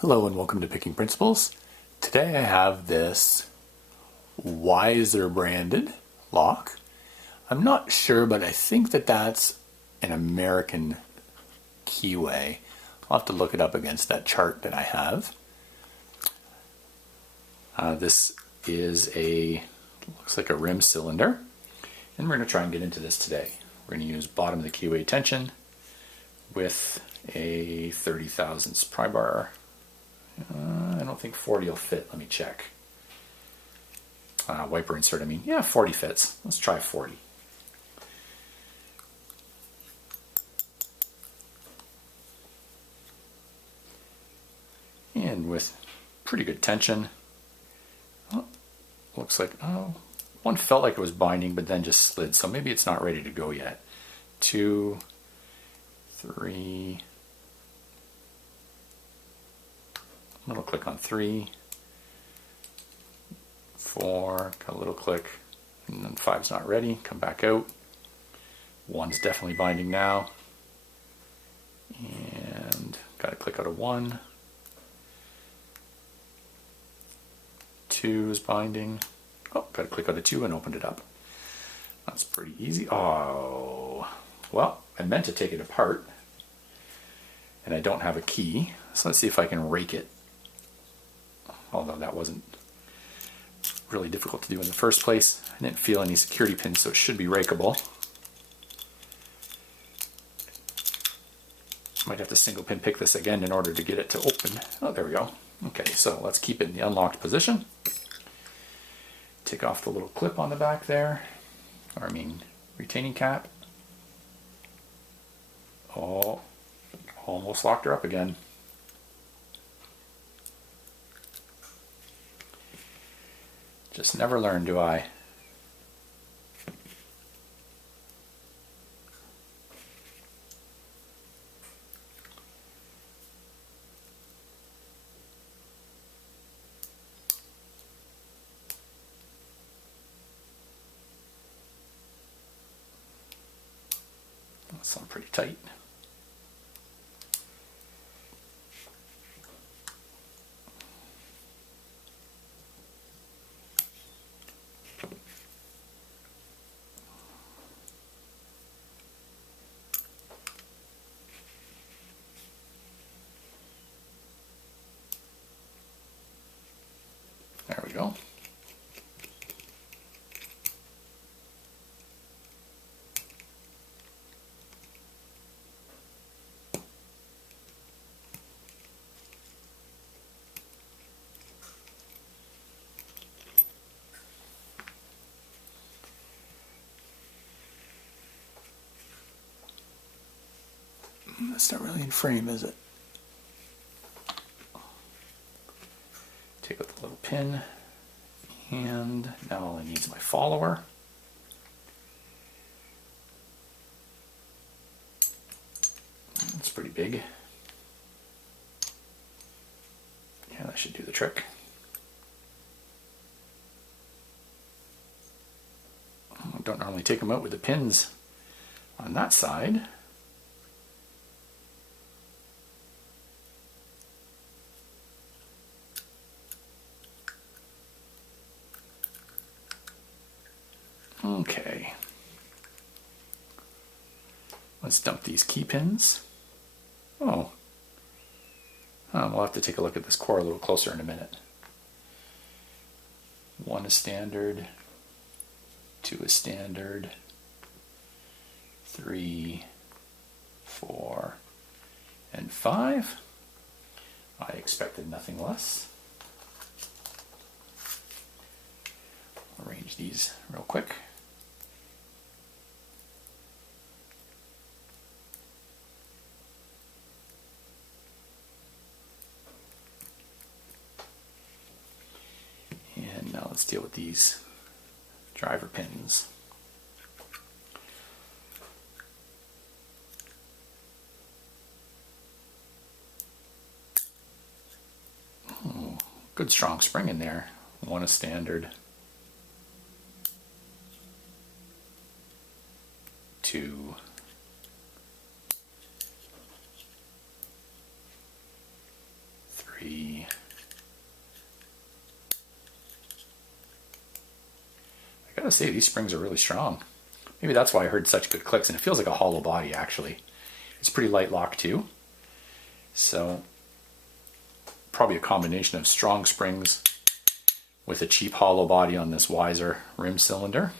Hello and welcome to Picking Principles. Today I have this Weiser branded lock. I'm not sure, but I think that that's an American keyway. I'll have to look it up against that chart that I have. This is looks like a rim cylinder, and we're going to try and get into this today. We're going to use bottom of the keyway tension with a 30 thousandths pry bar. I don't think 40 will fit. Let me check. Wiper insert, Yeah, 40 fits. Let's try 40. And with pretty good tension. Looks like, one felt like it was binding, but then just slid. So maybe it's not ready to go yet. 2, 3. Little click on 3, 4, got a little click, and then 5's not ready, come back out. 1's definitely binding now, and got to click out of 1. 2 is binding. Oh, got to click out of 2 and opened it up. That's pretty easy. Oh, well, I meant to take it apart, and I don't have a key, so let's see if I can rake it. Although that wasn't really difficult to do in the first place. I didn't feel any security pins, so it should be rakeable. Might have to single pin pick this again in order to get it to open. Oh, there we go. Okay, so let's keep it in the unlocked position. Take off the little clip on the back there, retaining cap. Oh, almost locked her up again. Just never learn, do I? That sounds pretty tight. There we go. That's not really in frame, is it? Take out the little pin, and now all I need is my follower. It's pretty big. Yeah, that should do the trick. I don't normally take them out with the pins on that side. Okay, let's dump these key pins. We'll have to take a look at this core a little closer in a minute. 1 is standard, 2 is standard, 3, 4, and 5. I expected nothing less. Arrange these real quick. And now let's deal with these driver pins. Oh, good strong spring in there. 1 is standard. 2, 3, 3. I gotta say, these springs are really strong. Maybe that's why I heard such good clicks, and it feels like a hollow body actually. It's pretty light lock too. So probably a combination of strong springs with a cheap hollow body on this Weiser rim cylinder.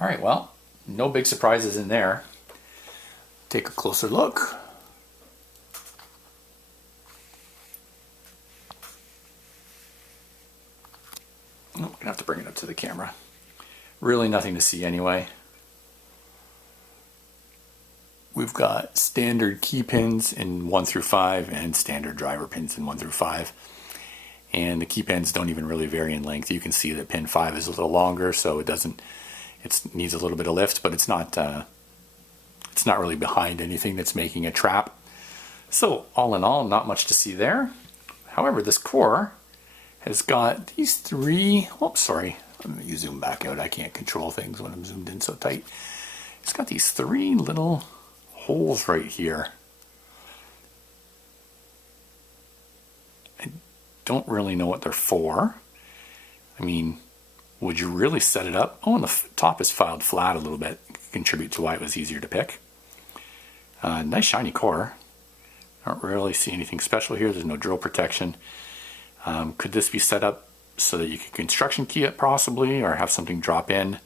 All right, well, no big surprises in there. Take a closer look. Oh, I'm gonna have to bring it up to the camera. Really nothing to see anyway. We've got standard key pins in 1 through 5 and standard driver pins in 1 through 5. And the key pins don't even really vary in length. You can see that pin 5 is a little longer, so it needs a little bit of lift, but it's not really behind anything that's making a trap. So all in all, not much to see there. However, this core has got these 3, oops, sorry, let me zoom back out. I can't control things when I'm zoomed in so tight. It's got these 3 little holes right here. I don't really know what they're for. I mean, would you really set it up? Oh, and the top is filed flat a little bit. Contribute to why it was easier to pick. Nice shiny core. I don't really see anything special here. There's no drill protection. Could this be set up so that you could construction key it possibly, or have something drop in?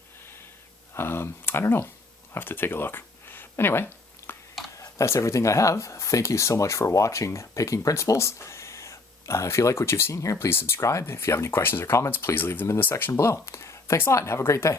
I don't know. I'll have to take a look. Anyway, that's everything I have. Thank you so much for watching Picking Principles. If you like what you've seen here, please subscribe. If you have any questions or comments, please leave them in the section below. Thanks a lot and have a great day.